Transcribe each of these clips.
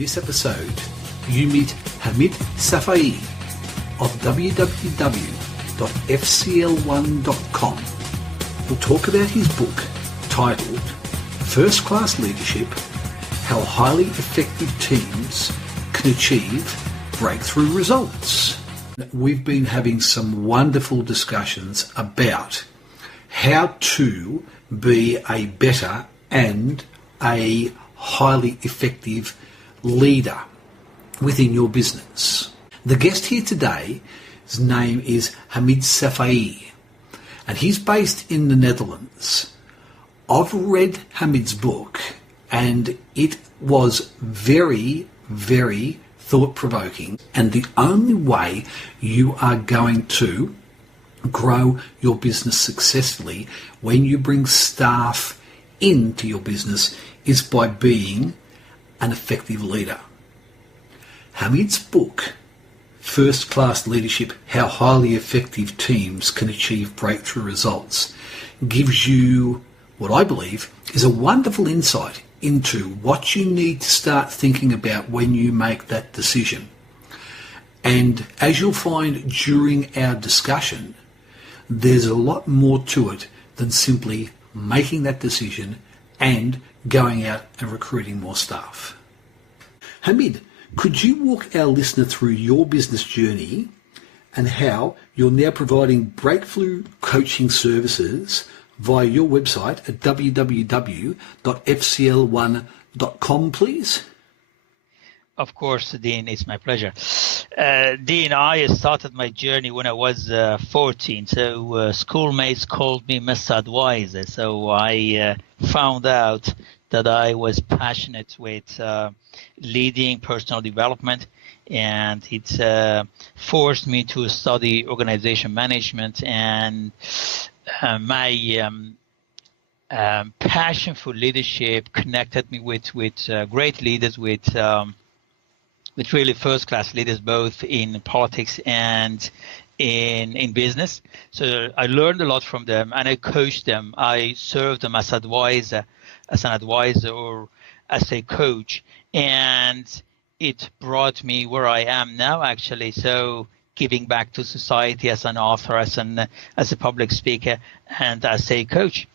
this episode, you meet Hamid Safai of www.fcl1.com. We'll talk about his book titled First Class Leadership: How Highly Effective Teams Can Achieve Breakthrough Results. We've been having some wonderful discussions about how to be a better and a highly effective leader within your business. The guest here today, his name is Hamid Safai, and he's based in the Netherlands. I've read Hamid's book, and it was very, very thought-provoking, and the only way you are going to grow your business successfully when you bring staff into your business is by being an effective leader. Hamid's book, First Class Leadership: How Highly Effective Teams Can Achieve Breakthrough Results, gives you what I believe is a wonderful insight into what you need to start thinking about when you make that decision. And as you'll find during our discussion, there's a lot more to it than simply making that decision and going out and recruiting more staff. Hamid, could you walk our listener through your business journey and how you're now providing breakthrough coaching services via your website at www.fcl1.com, please? Of course, Dean, it's my pleasure. Dean, I started my journey when I was 14, so schoolmates called me Mr. Advisor. So I found out that I was passionate with leading personal development, and it forced me to study organization management, and my passion for leadership connected me with great leaders, with really first-class leaders, both in politics and in business. So I learned a lot from them, and I coached them. I served them as an advisor or as a coach, and it brought me where I am now, actually. So giving back to society as an author, as a public speaker, and as a coach.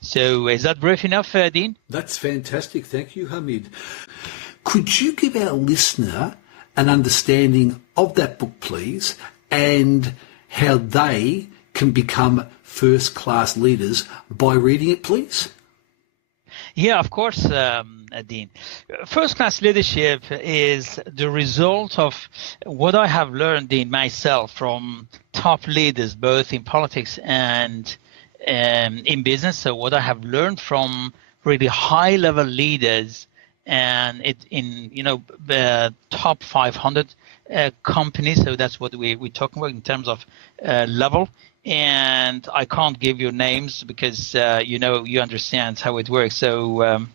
So is that brief enough, Dean? That's fantastic. Thank you, Hamid. Could you give our listener an understanding of that book, please, and how they can become first-class leaders by reading it, please? Yeah, of course, Dean. First-class leadership is the result of what I have learned, Dean, myself from top leaders, both in politics and in business. So what I have learned from really high-level leaders, and it in the top 500 companies. So that's what we're talking about in terms of level. And I can't give you names because you understand how it works. So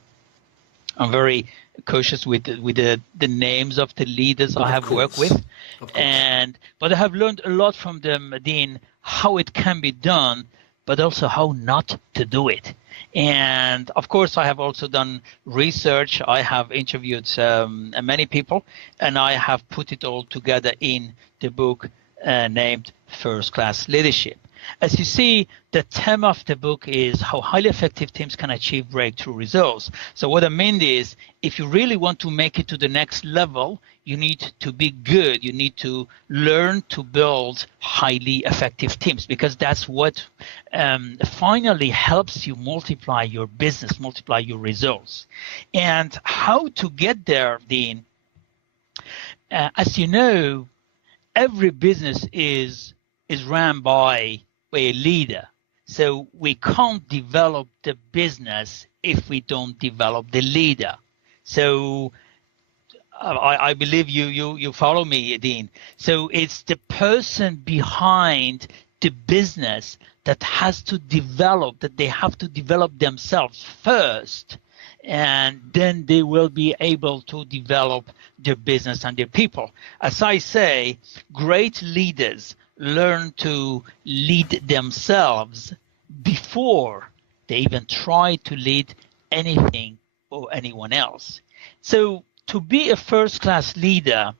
I'm very cautious with the names of the leaders I have worked with. But I have learned a lot from them, Dean, how it can be done, but also how not to do it. And of course, I have also done research. I have interviewed many people, and I have put it all together in the book named First Class Leadership. As you see, the theme of the book is how highly effective teams can achieve breakthrough results. So what I mean is, if you really want to make it to the next level, you need to be good. You need to learn to build highly effective teams, because that's what finally helps you multiply your business, multiply your results. And how to get there, Dean? As you know, every business is run by a leader. So we can't develop the business if we don't develop the leader. So I believe you follow me, Dean. So it's the person behind the business that has to develop, that they have to develop themselves first, and then they will be able to develop their business and their people. As I say, great leaders learn to lead themselves before they even try to lead anything or anyone else. So to be a first-class leader,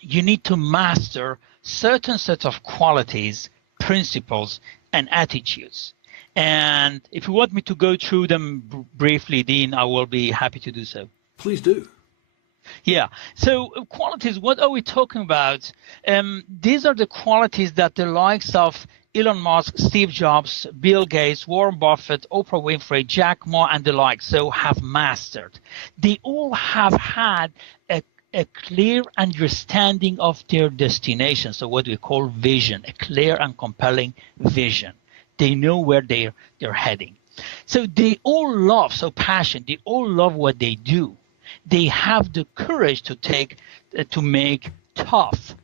you need to master certain set of qualities, principles, and attitudes. And if you want me to go through them briefly, Dean, I will be happy to do so. Please do. Yeah. So qualities, what are we talking about? These are the qualities that the likes of Elon Musk, Steve Jobs, Bill Gates, Warren Buffett, Oprah Winfrey, Jack Ma, and the like have mastered. They all have had a clear understanding of their destination, so what we call vision, a clear and compelling vision. They know where they're heading. So they all love, they all love what they do. They have the courage to make tough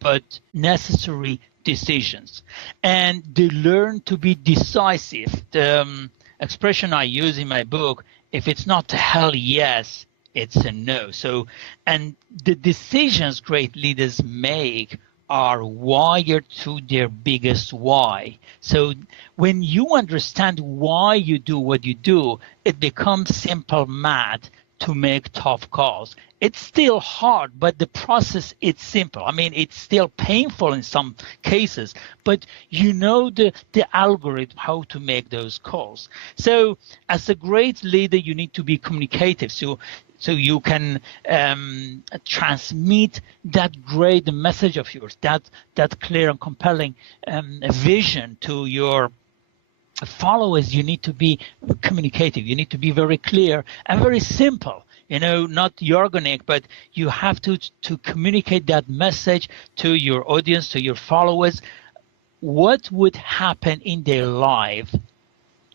but necessary decisions, and they learn to be decisive. The expression I use in my book, if it's not a hell yes, it's a no. So, and the decisions great leaders make are wired to their biggest why. So when you understand why you do what you do, it becomes simple math to make tough calls. It's still hard, but the process is simple. I mean, it's still painful in some cases, but you know the algorithm, how to make those calls. So as a great leader, you need to be communicative. So you can transmit that great message of yours, that clear and compelling vision to your followers. You need to be communicative. You need to be very clear and very simple. Not jargonic, but you have to communicate that message to your audience, to your followers. What would happen in their life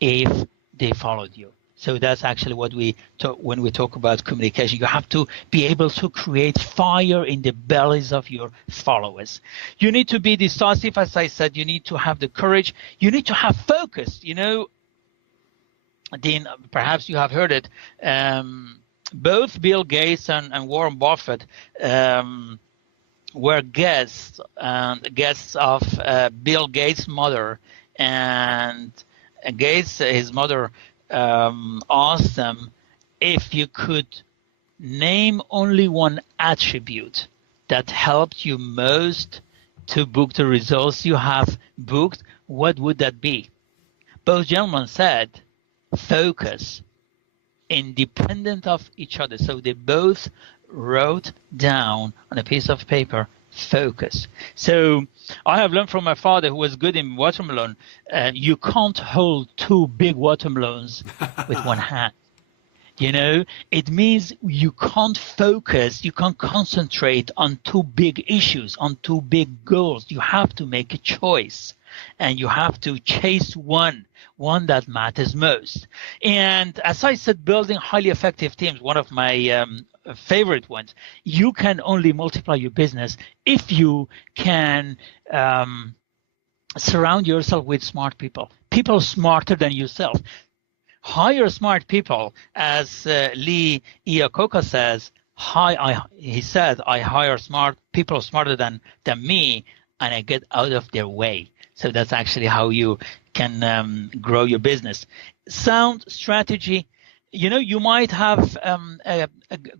if they followed you? So that's actually what we talk when we talk about communication. You have to be able to create fire in the bellies of your followers. You need to be decisive, as I said. You need to have the courage. You need to have focus. Dean, perhaps you have heard it. Both Bill Gates and Warren Buffett were guests of Bill Gates' mother, and Gates, his mother, asked them, if you could name only one attribute that helped you most to book the results you have booked, what would that be? Both gentlemen said focus, independent of each other. So they both wrote down on a piece of paper, focus. So I have learned from my father, who was good in watermelon, you can't hold two big watermelons with one hand. It means you can't focus, you can't concentrate on two big issues, on two big goals. You have to make a choice, and you have to chase one that matters most. And as I said, building highly effective teams, one of my favorite ones, you can only multiply your business if you can surround yourself with smart people smarter than yourself. Hire smart people, as Lee Iacocca says. He said, I hire smart people smarter than me, and I get out of their way. So that's actually how you can grow your business. Sound strategy. You might have a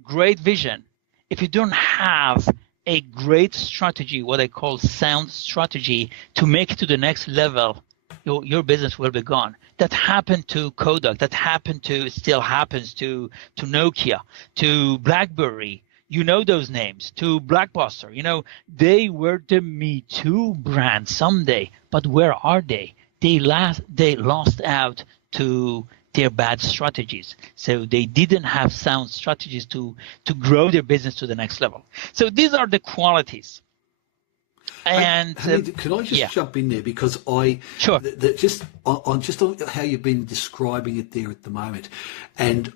great vision. If you don't have a great strategy, what I call sound strategy, to make it to the next level, your business will be gone. That happened to Kodak. Still happens to Nokia, to BlackBerry. Those names, to Blockbuster. They were the Me Too brand someday, but where are they? They lost out to their bad strategies. So they didn't have sound strategies to grow their business to the next level. So these are the qualities. And Hamid, can I just jump in there, because sure. Just on how you've been describing it there at the moment, and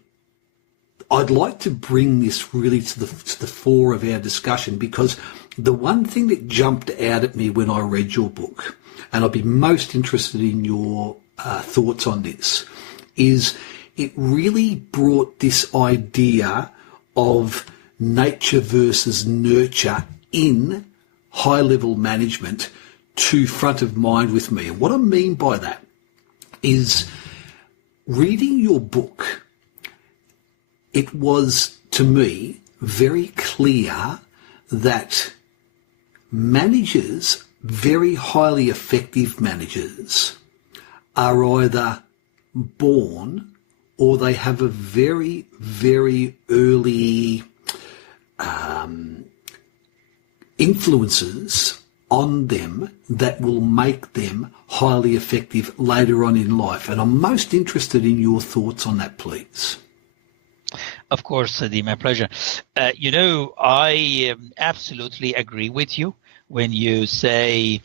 I'd like to bring this really to the fore of our discussion, because the one thing that jumped out at me when I read your book, and I'd be most interested in your thoughts on this, is it really brought this idea of nature versus nurture in high-level management to front of mind with me. And what I mean by that is, reading your book, it was, to me, very clear that managers, very highly effective managers, are either born or they have a very, very early influences on them that will make them highly effective later on in life. And I'm most interested in your thoughts on that, please. Of course, Adi, my pleasure. I absolutely agree with you when you say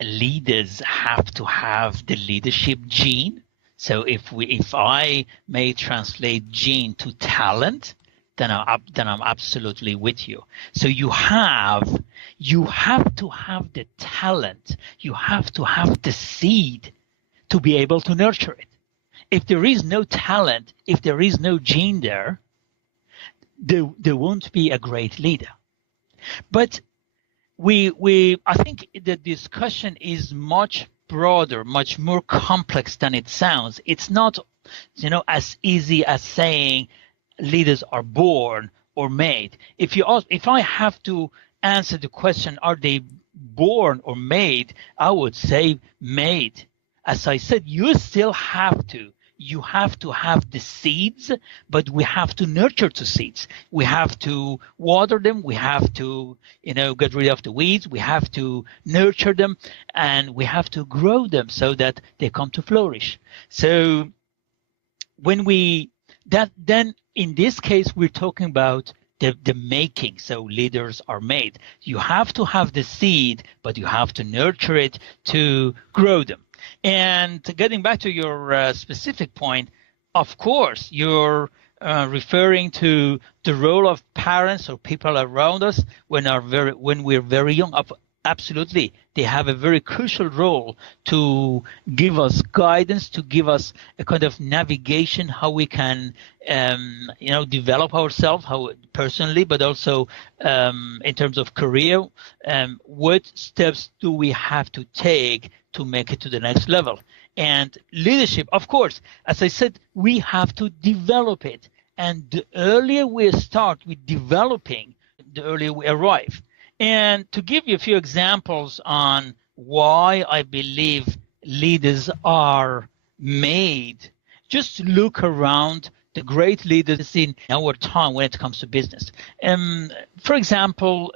leaders have to have the leadership gene. So if I may translate gene to talent, then I'm absolutely with you. So you have to have the talent, you have to have the seed to be able to nurture it. If there is no talent, if there is no gene there won't be a great leader. But I think the discussion is much broader, much more complex than it sounds. It's not, as easy as saying leaders are born or made. If I have to answer the question, are they born or made? I would say made. As I said, you still have to. You have to have the seeds, but we have to nurture the seeds. We have to water them. We have to, get rid of the weeds. We have to nurture them, and we have to grow them so that they come to flourish. So then in this case, we're talking about the making. So leaders are made. You have to have the seed, but you have to nurture it to grow them. And getting back to your specific point, of course, you're referring to the role of parents or people around us when we're very young. Absolutely, they have a very crucial role to give us guidance, to give us a kind of navigation, how we can, develop ourselves, how personally, but also in terms of career. What steps do we have to take to make it to the next level? And leadership, of course, as I said, we have to develop it. And the earlier we start with developing, the earlier we arrive. And to give you a few examples on why I believe leaders are made, just look around the great leaders in our time when it comes to business. For example,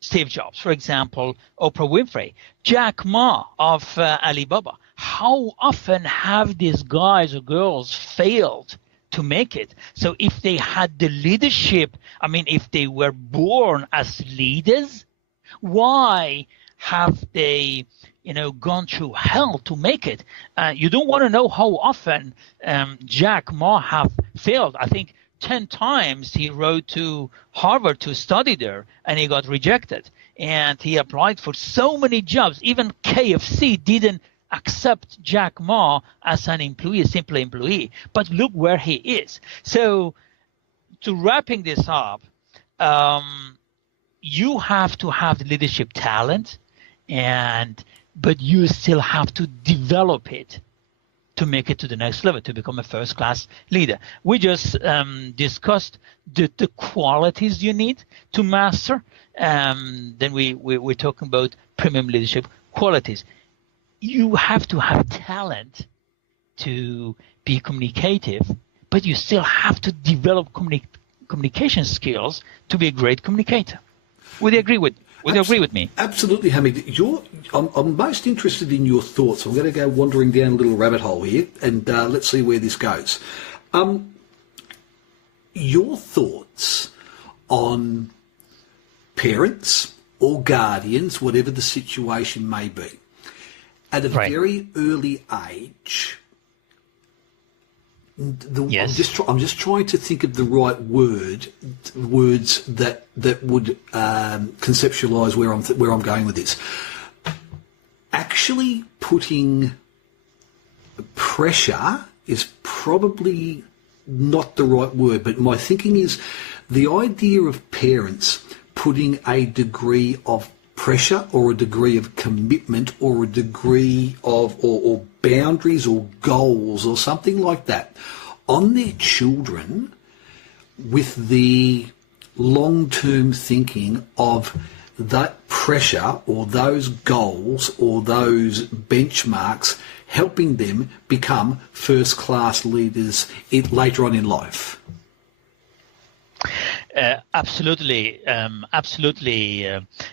Steve Jobs, for example, Oprah Winfrey, Jack Ma of Alibaba. How often have these guys or girls failed to make it? So if they had the leadership, if they were born as leaders, why have they, gone through hell to make it? You don't want to know how often Jack Ma have failed. I think 10 times he wrote to Harvard to study there, and he got rejected. And he applied for so many jobs. Even KFC didn't accept Jack Ma as an employee, a simple employee. But look where he is. So to wrapping this up, you have to have the leadership talent, but you still have to develop it to make it to the next level, to become a first-class leader. We just discussed the qualities you need to master. Then we're talking about premium leadership qualities. You have to have talent to be communicative, but you still have to develop communication skills to be a great communicator. Would you agree with me? Absolutely, Hamid. I'm most interested in your thoughts. I'm going to go wandering down a little rabbit hole here, and let's see where this goes. Your thoughts on parents or guardians, whatever the situation may be, at a very early age. Yes. I'm just trying to think of the right words that would conceptualise where I'm going with this. Actually, putting pressure is probably not the right word, but my thinking is the idea of parents putting a degree of pressure or a degree of commitment or a degree of or boundaries or goals or something like that on their children with the long-term thinking of that pressure or those goals or those benchmarks helping them become first-class leaders later on in life? Absolutely,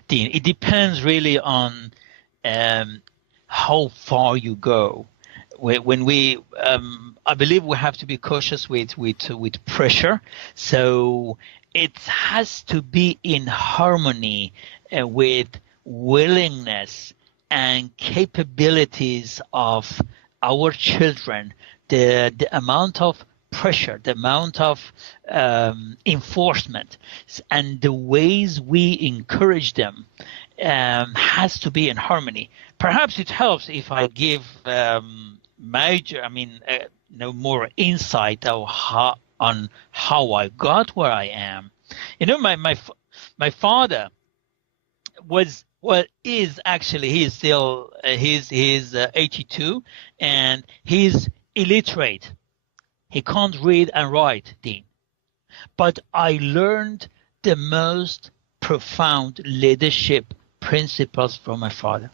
Dean. It depends really on how far you go. When we, I believe we have to be cautious with pressure. So it has to be in harmony with willingness and capabilities of our children. The amount of pressure, the amount of enforcement, and the ways we encourage them has to be in harmony. Perhaps it helps if I give more insight of how I got where I am. My father is actually, he's still he's 82, and he's illiterate. He can't read and write, Dean. But I learned the most profound leadership principles from my father.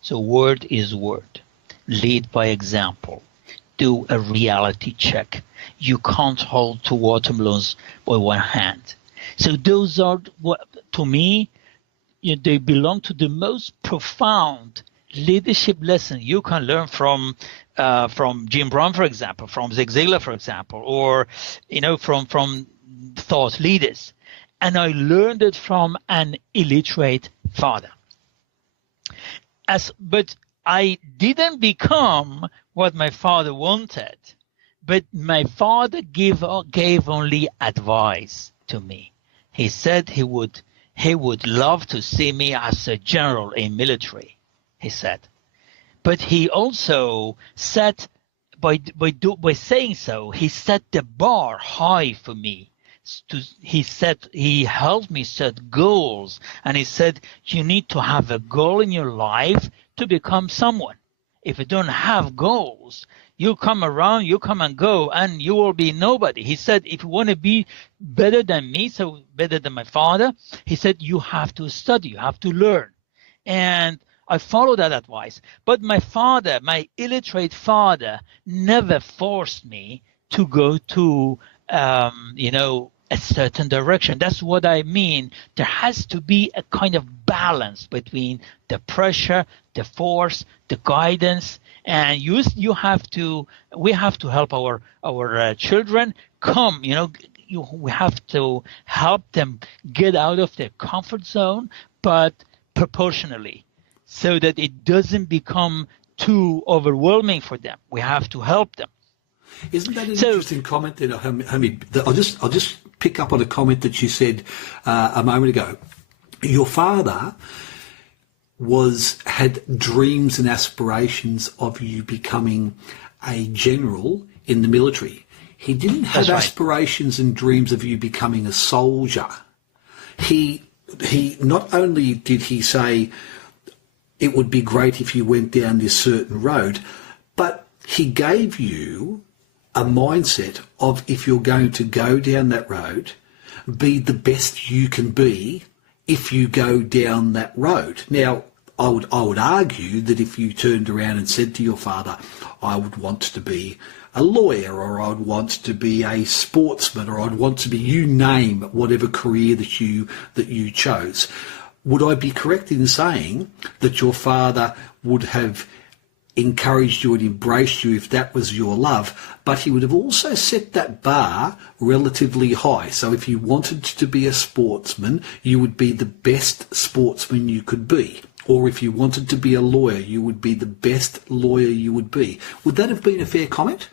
So word is word. Lead by example. Do a reality check. You can't hold two watermelons by one hand. So those are, to me, they belong to the most profound leadership lesson you can learn from Jim Brown, for example, from Zig Ziglar, for example, or from thought leaders. And I learned it from an illiterate father. But I didn't become what my father wanted. But my father gave only advice to me. He said he would love to see me as a general in military, he said. But he also said, by saying so, he set the bar high for me. He helped me set goals, and he said, you need to have a goal in your life to become someone. If you don't have goals, you come around, you come and go, and you will be nobody. He said, if you want to be better than me, so better than my father, he said, you have to study, you have to learn. And I followed that advice. But my father, my illiterate father, never forced me to go to, a certain direction. That's what I mean. There has to be a kind of balance between the pressure, the force, the guidance, and we have to help our children come. We have to help them get out of their comfort zone, but proportionally, so that it doesn't become too overwhelming for them. We have to help them. Isn't that an interesting comment then, Hamid? I'll just pick up on a comment that you said a moment ago. Your father had dreams and aspirations of you becoming a general in the military. He didn't have aspirations and dreams of you becoming a soldier. He not only did he say it would be great if you went down this certain road, but he gave you a mindset of, if you're going to go down that road, be the best you can be if you go down that road. Now, I would argue that if you turned around and said to your father, I would want to be a lawyer, or I'd want to be a sportsman, or I'd want to be, you name whatever career that you chose, would I be correct in saying that your father would have encouraged you and embraced you if that was your love, but he would have also set that bar relatively high? So if you wanted to be a sportsman, you would be the best sportsman you could be. Or if you wanted to be a lawyer, you would be the best lawyer you would be. Would that have been a fair comment?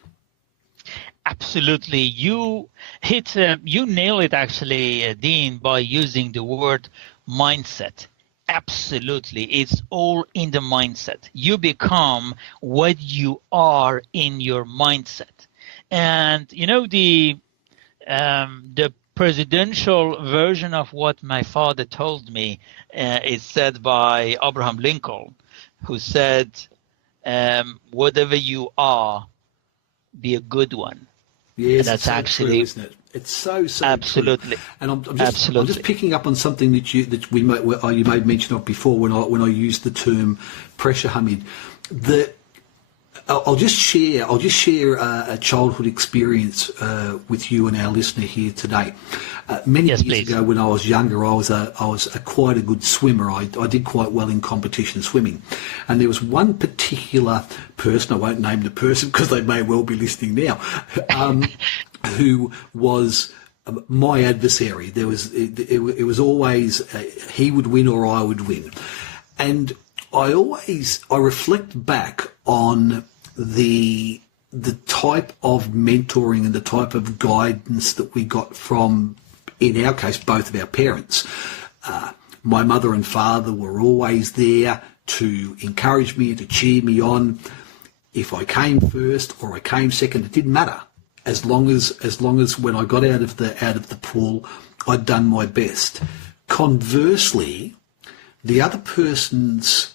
Absolutely. You nail it actually, Dean, by using the word mindset. Absolutely. It's all in the mindset. You become what you are in your mindset. And the presidential version of what my father told me is said by Abraham Lincoln, who said, whatever you are, be a good one. Yes, that's actually true, isn't it? It's so Absolutely. true. And I'm just picking up on something that you made mention of before when I used the term pressure, Hamid. I'll just share a childhood experience with you and our listener here today. Many years ago, when I was younger, I was quite a good swimmer. I did quite well in competition swimming, and there was one particular person. I won't name the person because they may well be listening now, who was my adversary. It was always he would win or I would win, and I reflect back on the type of mentoring and the type of guidance that we got from, in our case, both of our parents. My mother and father were always there to encourage me, to cheer me on. If I came first or I came second, it didn't matter. As long as when I got out of the pool, I'd done my best. Conversely, the other person's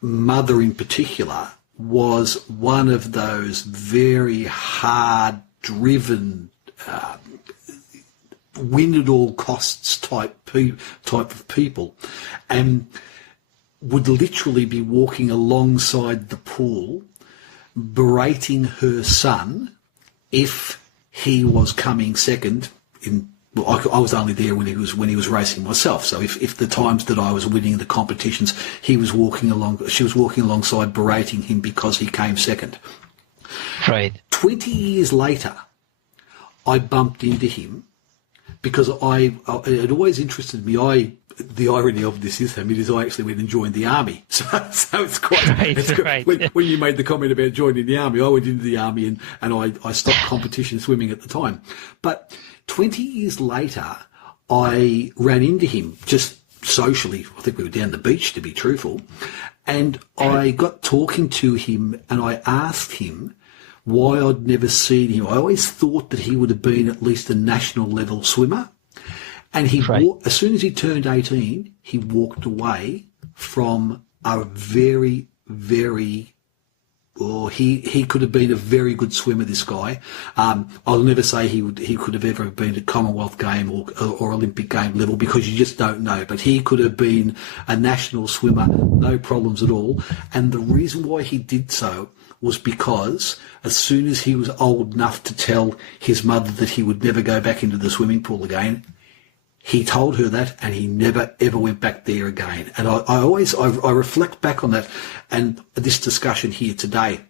mother in particular was one of those very hard-driven, win at all costs type of people, and would literally be walking alongside the pool, berating her son if he was coming second in. Well, I was only there when he was racing myself. So if the times that I was winning the competitions, she was walking alongside berating him because he came second. Right. 20 years later, I bumped into him because it always interested me. The irony of this is, Hamid, is I actually went and joined the army. So it's quite right. When you made the comment about joining the army, I went into the army and I stopped competition swimming at the time. But 20 years later, I ran into him just socially. I think we were down the beach, to be truthful. And I got talking to him and I asked him why I'd never seen him. I always thought that he would have been at least a national level swimmer. And as soon as he turned 18, he walked away from a very, very, he could have been a very good swimmer, this guy. I'll never say he could have ever been at Commonwealth game or Olympic game level because you just don't know. But he could have been a national swimmer, no problems at all. And the reason why he did so was because as soon as he was old enough to tell his mother that he would never go back into the swimming pool again, he told her that, and he never, ever went back there again. And I reflect back on that and this discussion here today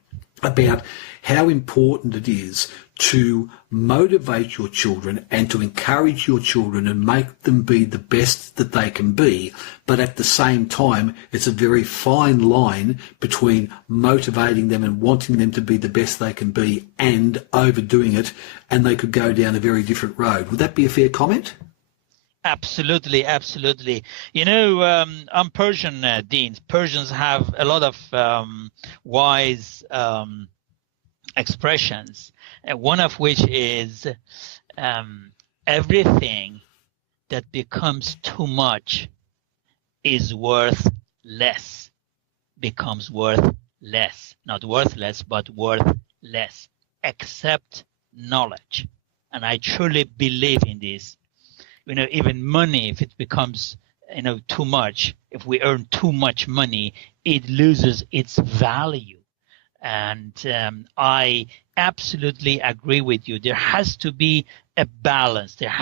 about how important it is to motivate your children and to encourage your children and make them be the best that they can be. But at the same time, it's a very fine line between motivating them and wanting them to be the best they can be and overdoing it, and they could go down a very different road. Would that be a fair comment? Absolutely. I'm Persian, Dean. Persians have a lot of wise expressions, one of which is everything that becomes too much is worth less, becomes worth less, not worthless, but worth less, except knowledge. And I truly believe in this. Even money, if it becomes, too much, if we earn too much money, it loses its value. And I absolutely agree with you. There has to be a balance. There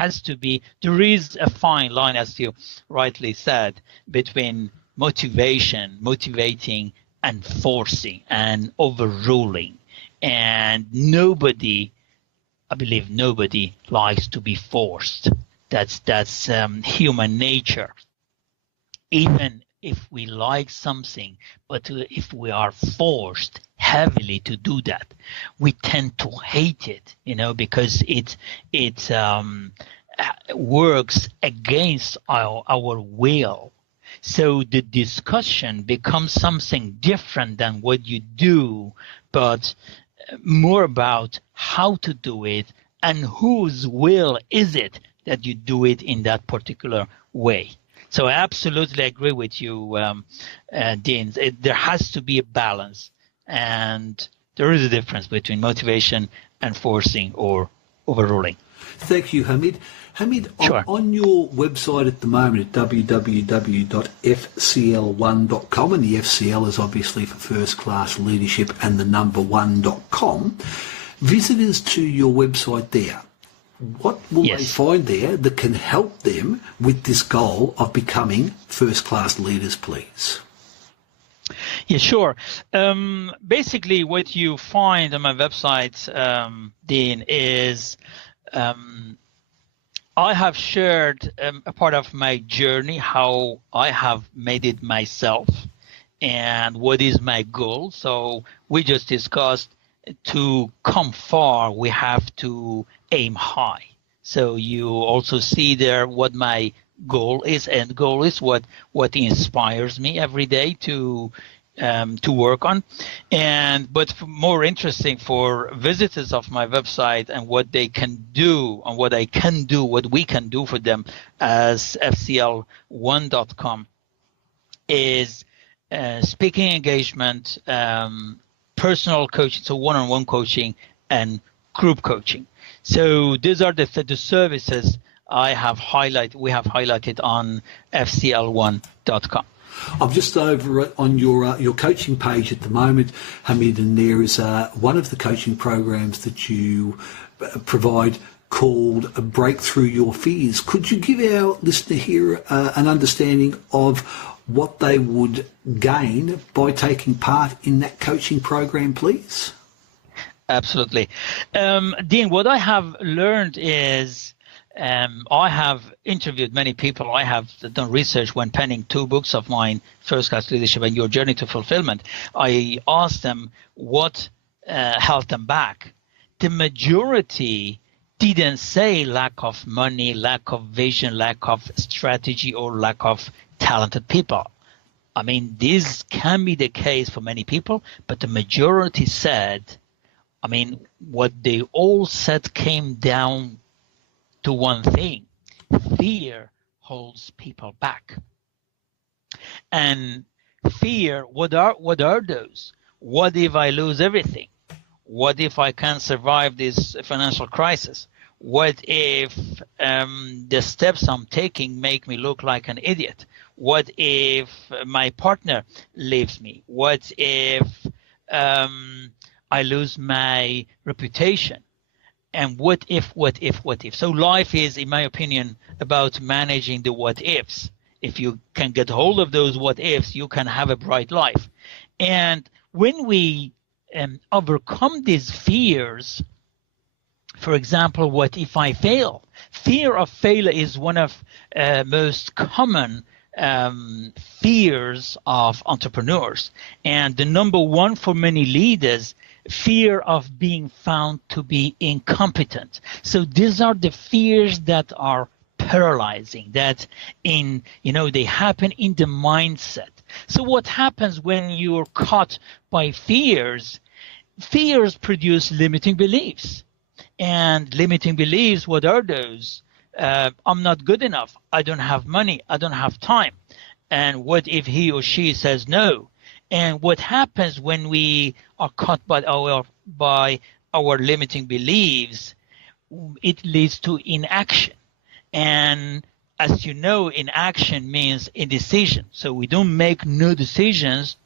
is a fine line, as you rightly said, between motivating and forcing and overruling. And I believe nobody likes to be forced. That's human nature. Even if we like something, but if we are forced heavily to do that, we tend to hate it, because it works against our will. So the discussion becomes something different than what you do, but more about how to do it and whose will is it that you do it in that particular way. So I absolutely agree with you, Dean. There has to be a balance, and there is a difference between motivation and forcing or overruling. Thank you, Hamid. Hamid, Sure. on your website at the moment at www.fcl1.com, and the FCL is obviously for First Class Leadership and the number 1.com, visitors to your website there, what will they find there that can help them with this goal of becoming first-class leaders, please? Yeah, sure. Basically, what you find on my website, Dean, is I have shared a part of my journey, how I have made it myself, and what is my goal. So we just discussed, to come far, we have to aim high. So you also see there what my goal is, end goal is, what inspires me every day to work on. But more interesting for visitors of my website and what they can do and what I can do, what we can do for them as FCL1.com is speaking engagement, personal coaching, so one-on-one coaching and group coaching. So these are the services we have highlighted on FCL1.com. I'm just over on your coaching page at the moment, Hamid, and there is one of the coaching programs that you provide called Breakthrough Your Fears. Could you give our listener here an understanding of what they would gain by taking part in that coaching program, please? Absolutely. Dean, what I have learned is I have interviewed many people. I have done research when penning 2 books of mine, First Class Leadership and Your Journey to Fulfillment. I asked them what held them back. The majority didn't say lack of money, lack of vision, lack of strategy, or lack of talented people. I mean, this can be the case for many people, but the majority said, what they all said came down to one thing: fear holds people back. And fear, what are those? What if I lose everything? What if I can't survive this financial crisis? What if the steps I'm taking make me look like an idiot? What if my partner leaves me? What if I lose my reputation? And what if? So life is, in my opinion, about managing the what ifs. If you can get hold of those what ifs, you can have a bright life. And when we overcome these fears, for example, what if I fail? Fear of failure is one of most common fears of entrepreneurs. And the number one for many leaders, fear of being found to be incompetent. So these are the fears that are paralyzing, that they happen in the mindset. So what happens when you're caught by fears? Fears produce limiting beliefs. And limiting beliefs, what are those? I'm not good enough. I don't have money. I don't have time. And what if he or she says no? And what happens when we are caught by our limiting beliefs? It leads to inaction. And as you know, inaction means indecision. So we don't make new decisions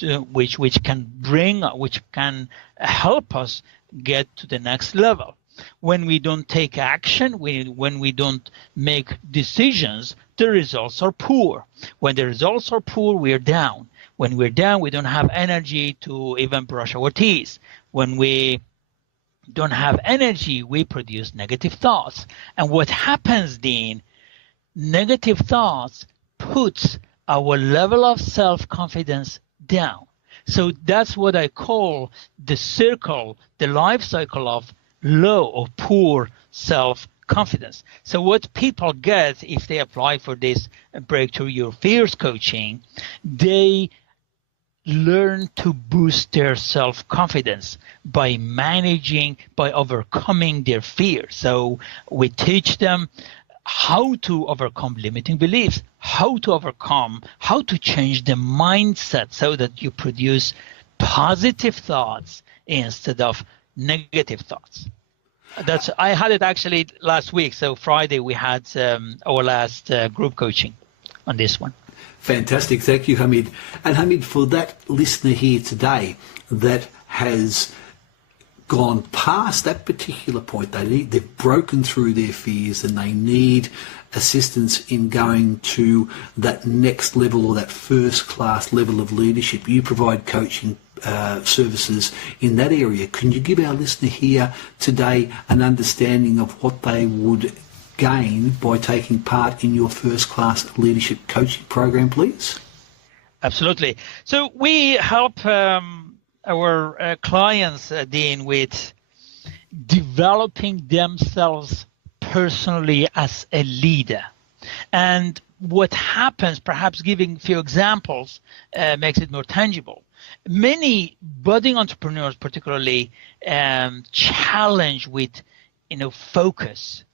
which can help us get to the next level. When we don't take action, when we don't make decisions, the results are poor. When the results are poor, we are down. When we're down, we don't have energy to even brush our teeth. When we don't have energy, we produce negative thoughts. And what happens, Dean? Negative thoughts puts our level of self-confidence down. So that's what I call the life cycle of low or poor self-confidence. So what people get if they apply for this Breakthrough Your Fears coaching, they learn to boost their self-confidence by overcoming their fears. So we teach them how to overcome limiting beliefs, how to change the mindset so that you produce positive thoughts instead of negative thoughts. I had it actually last week. So Friday we had our last group coaching on this one. Fantastic. Thank you, Hamid. And Hamid, for that listener here today that has gone past that particular point, they've broken through their fears and they need assistance in going to that next level or that first class level of leadership. You provide coaching services in that area. Can you give our listener here today an understanding of what they would gain by taking part in your first class leadership coaching program, please? Absolutely. So we help our clients, Dean, with developing themselves personally as a leader. And what happens, perhaps giving a few examples, makes it more tangible. Many budding entrepreneurs, particularly, challenge with, focus.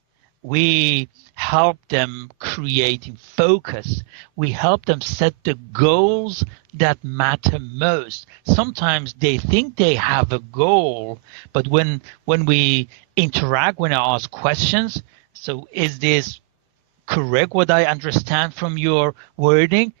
We help them creating focus. We help them set the goals that matter most. Sometimes they think they have a goal, but when we interact, when I ask questions, so is this correct what I understand from your wording?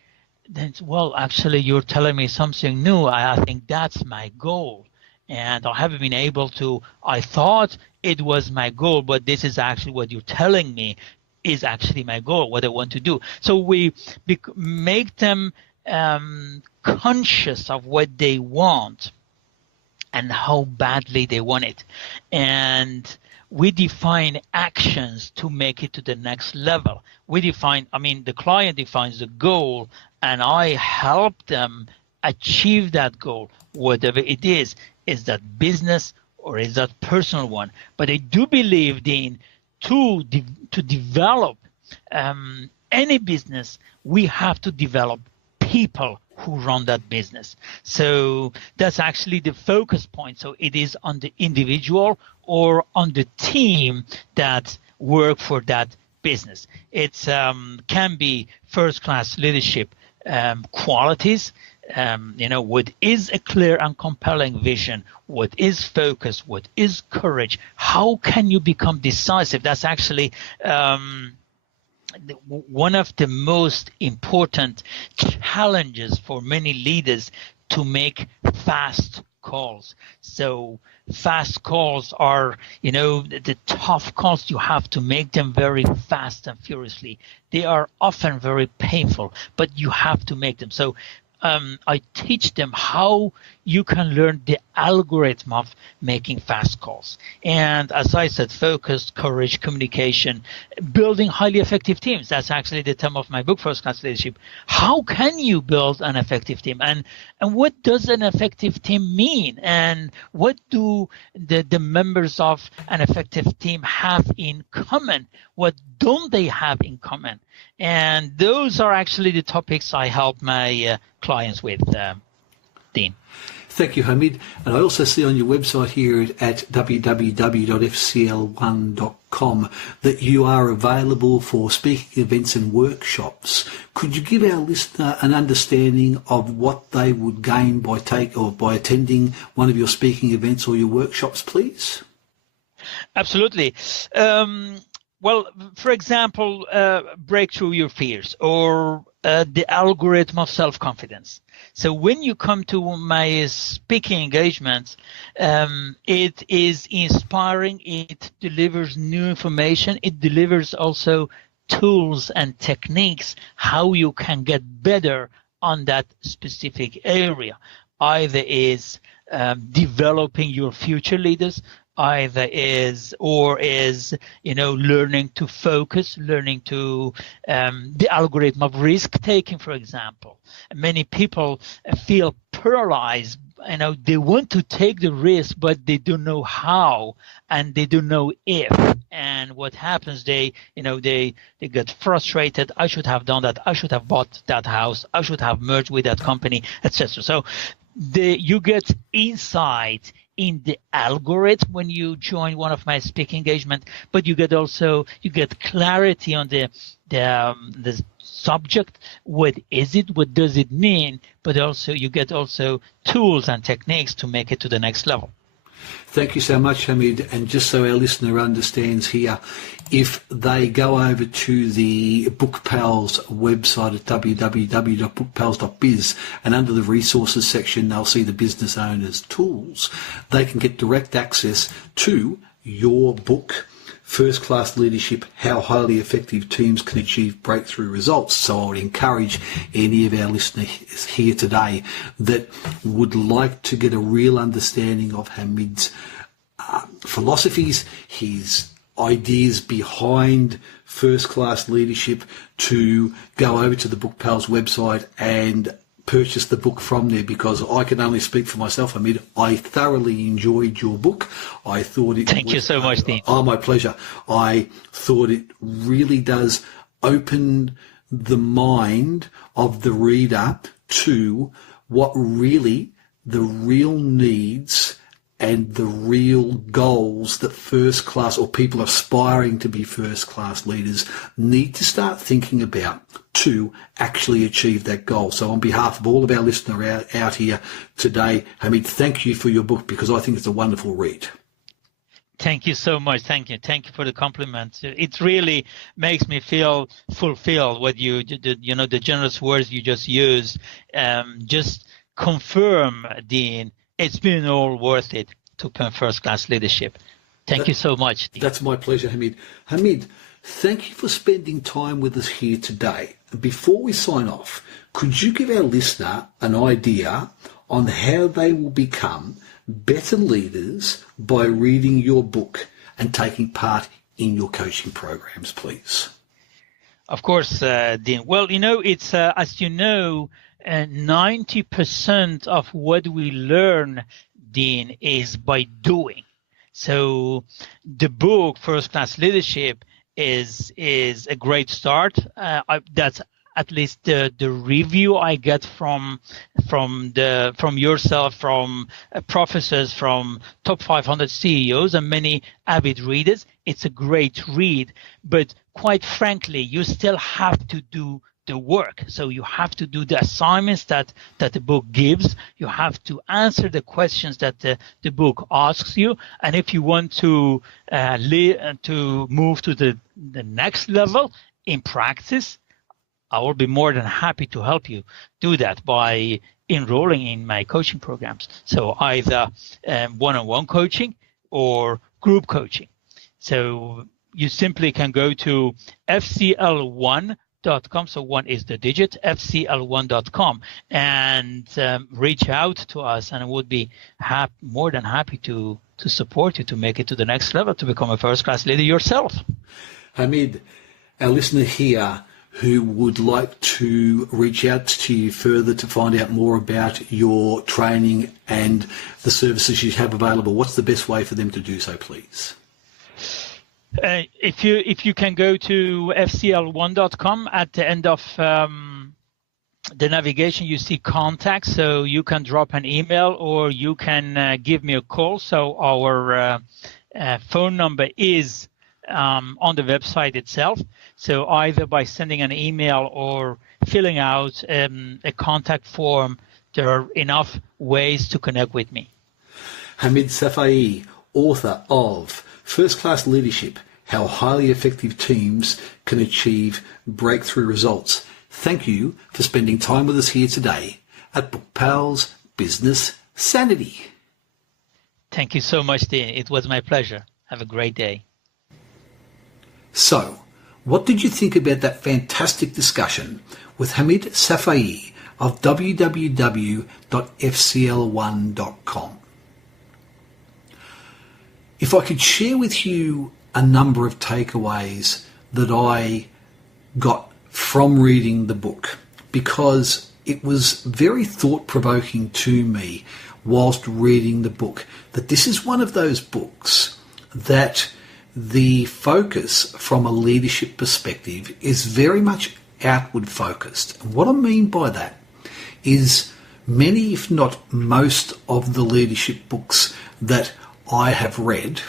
Then, well, actually, you're telling me something new. I think that's my goal. And I haven't been able to, I thought it was my goal, but this is actually what you're telling me is actually my goal, what I want to do. So we make them conscious of what they want and how badly they want it. And we define actions to make it to the next level. The client defines the goal, and I help them achieve that goal, whatever it is that business or is that personal one. But I do believe, Dean, to develop any business, we have to develop people who run that business. So that's actually the focus point. So it is on the individual or on the team that work for that business. It can be first-class leadership qualities. What is a clear and compelling vision? What is focus? What is courage? How can you become decisive? That's actually one of the most important challenges for many leaders, to make fast calls. So fast calls are, the tough calls. You have to make them very fast and furiously. They are often very painful, but you have to make them. So I teach them how you can learn the algorithm of making fast calls. And as I said, focus, courage, communication, building highly effective teams. That's actually the theme of my book, First Class Leadership. How can you build an effective team? And what does an effective team mean? And what do the members of an effective team have in common? What don't they have in common? And those are actually the topics I help my clients with, Dean. Thank you, Hamid. And I also see on your website here at www.fcl1.com that you are available for speaking events and workshops. Could you give our listener an understanding of what they would gain by attending one of your speaking events or your workshops, please? Absolutely. Well, for example, break through your fears, or the algorithm of self-confidence. So when you come to my speaking engagements, it is inspiring. It delivers new information. It delivers also tools and techniques how you can get better on that specific area. Either is developing your future leaders, either is learning to focus, learning to the algorithm of risk taking, for example. Many people feel paralyzed. They want to take the risk, but they don't know how, and they don't know if. And what happens? They get frustrated. I should have done that. I should have bought that house. I should have merged with that company, etc. So you get insight in the algorithm when you join one of my speaking engagements, but you get clarity on the subject. What is it? What does it mean? But also you get tools and techniques to make it to the next level. Thank you so much, Hamid. And just so our listener understands here, if they go over to the bookpals website at www.bookpals.biz and under the resources section, they'll see the business owners tools. They can get direct access to your book, First Class Leadership, How Highly Effective Teams Can Achieve Breakthrough Results. So I would encourage any of our listeners here today that would like to get a real understanding of Hamid's philosophies, his ideas behind First Class Leadership, to go over to the Bookpals website and purchase the book from there, because I can only speak for myself, Hamid. I thoroughly enjoyed your book. I thought it Thank you so much, Dean. Oh, my pleasure. I thought it really does open the mind of the reader to what really the real needs and the real goals that first class, or people aspiring to be first class leaders, need to start thinking about to actually achieve that goal. So on behalf of all of our listeners out here today, Hamid, thank you for your book, because I think it's a wonderful read. Thank you so much. Thank you. Thank you for the compliment. It really makes me feel fulfilled what the generous words you just used. Just confirm, Dean, it's been all worth it to pen First Class Leadership. Thank you so much, Dean. That's my pleasure, Hamid. Hamid, thank you for spending time with us here today. Before we sign off, could you give our listener an idea on how they will become better leaders by reading your book and taking part in your coaching programs, please? Of course, Dean. Well, it's, as you know, 90% of what we learn, Dean, is by doing. So the book First Class Leadership is a great start. That's at least the review I get from yourself, from professors, from top 500 CEOs and many avid readers. It's a great read, but quite frankly, you still have to do the work. So you have to do the assignments that the book gives. You have to answer the questions that the book asks you. And if you want to move to the next level in practice, I will be more than happy to help you do that by enrolling in my coaching programs. So either one-on-one coaching or group coaching. So you simply can go to fcl1.com. So one is the digit, fcl1.com, and reach out to us, and I would be more than happy to support you to make it to the next level, to become a first-class leader yourself. Hamid, our listener here who would like to reach out to you further to find out more about your training and the services you have available, what's the best way for them to do so, please? If you can go to fcl1.com, at the end of the navigation you see contact, so you can drop an email or you can give me a call. So our phone number is on the website itself. So either by sending an email or filling out a contact form, there are enough ways to connect with me. Hamid Safai, author of First Class Leadership, How Highly Effective Teams Can Achieve Breakthrough Results. Thank you for spending time with us here today at Bookpals Business Sanity. Thank you so much, Dean. It was my pleasure. Have a great day. So, what did you think about that fantastic discussion with Hamid Safai of www.fcl1.com? If I could share with you a number of takeaways that I got from reading the book, because it was very thought-provoking to me whilst reading the book, that this is one of those books that the focus from a leadership perspective is very much outward focused. And what I mean by that is many, if not most, of the leadership books that I have read,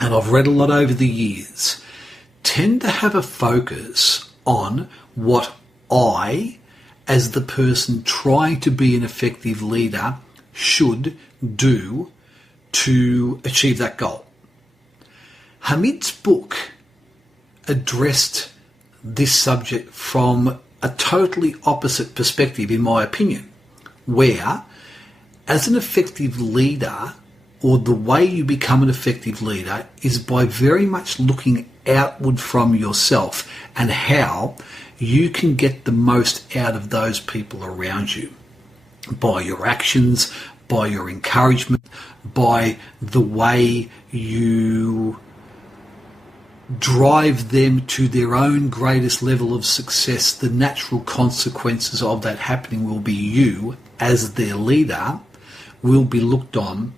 and I've read a lot over the years, tend to have a focus on what I, as the person trying to be an effective leader, should do to achieve that goal. Hamid's book addressed this subject from a totally opposite perspective, in my opinion, where as an effective leader, or the way you become an effective leader, is by very much looking outward from yourself and how you can get the most out of those people around you by your actions, by your encouragement, by the way you drive them to their own greatest level of success. The natural consequences of that happening will be you, as their leader, will be looked on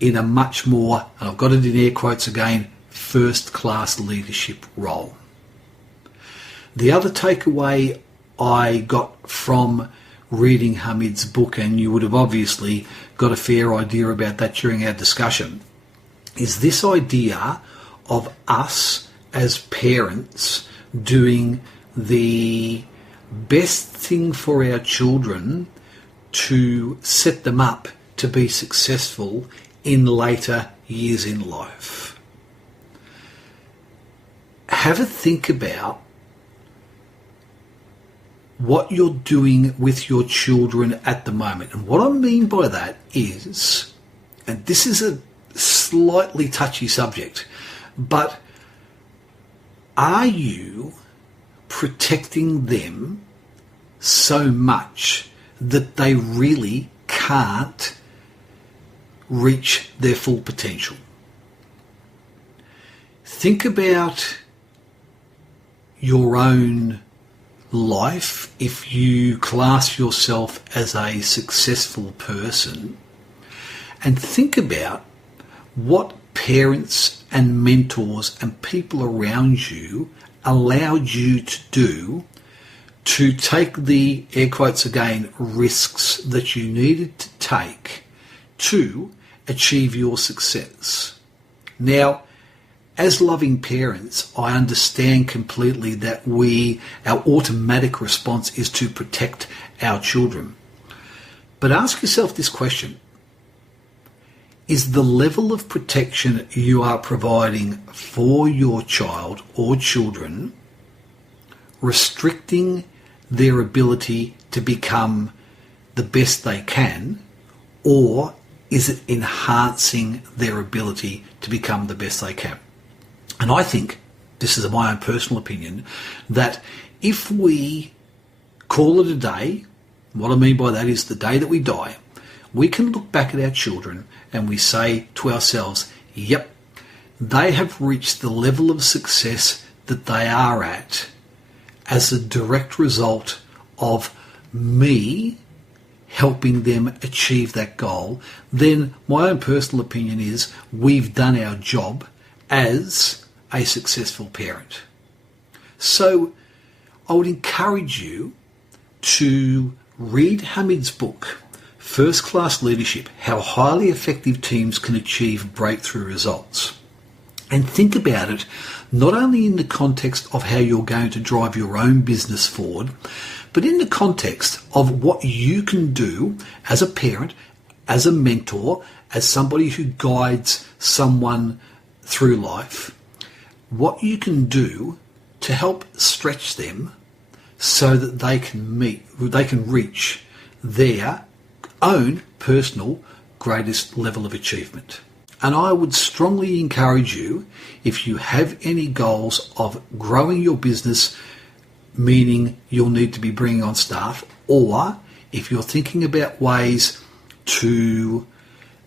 in a much more, and I've got it in air quotes again, first-class leadership role. The other takeaway I got from reading Hamid's book, and you would have obviously got a fair idea about that during our discussion, is this idea of us as parents doing the best thing for our children to set them up to be successful in later years in life. Have a think about what you're doing with your children at the moment. And what I mean by that is, and this is a slightly touchy subject, but are you protecting them so much that they really can't reach their full potential? Think about your own life. If you class yourself as a successful person, and think about what parents and mentors and people around you allowed you to do to take the, air quotes again, risks that you needed to take to achieve your success. Now, as loving parents, I understand completely that our automatic response is to protect our children. But ask yourself this question: is the level of protection you are providing for your child or children restricting their ability to become the best they can, or is it enhancing their ability to become the best they can? And I think, this is my own personal opinion, that if we call it a day, what I mean by that is the day that we die, we can look back at our children and we say to ourselves, yep, they have reached the level of success that they are at as a direct result of me helping them achieve that goal. Then my own personal opinion is we've done our job as a successful parent. So I would encourage you to read Hamid's book, First Class Leadership: How Highly Effective Teams Can Achieve Breakthrough Results. And think about it not only in the context of how you're going to drive your own business forward, but in the context of what you can do as a parent, as a mentor, as somebody who guides someone through life, what you can do to help stretch them so that they can reach their own personal greatest level of achievement. And I would strongly encourage you, if you have any goals of growing your business, meaning you'll need to be bringing on staff, or if you're thinking about ways to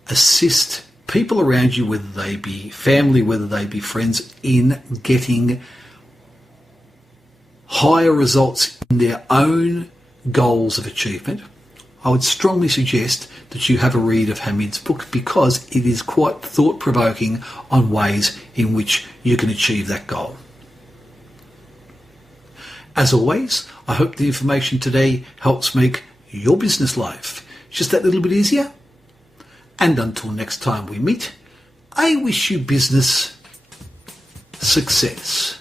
assist people around you, whether they be family, whether they be friends, in getting higher results in their own goals of achievement, I would strongly suggest that you have a read of Hamid's book, because it is quite thought-provoking on ways in which you can achieve that goal. As always, I hope the information today helps make your business life just that little bit easier. And until next time we meet, I wish you business success.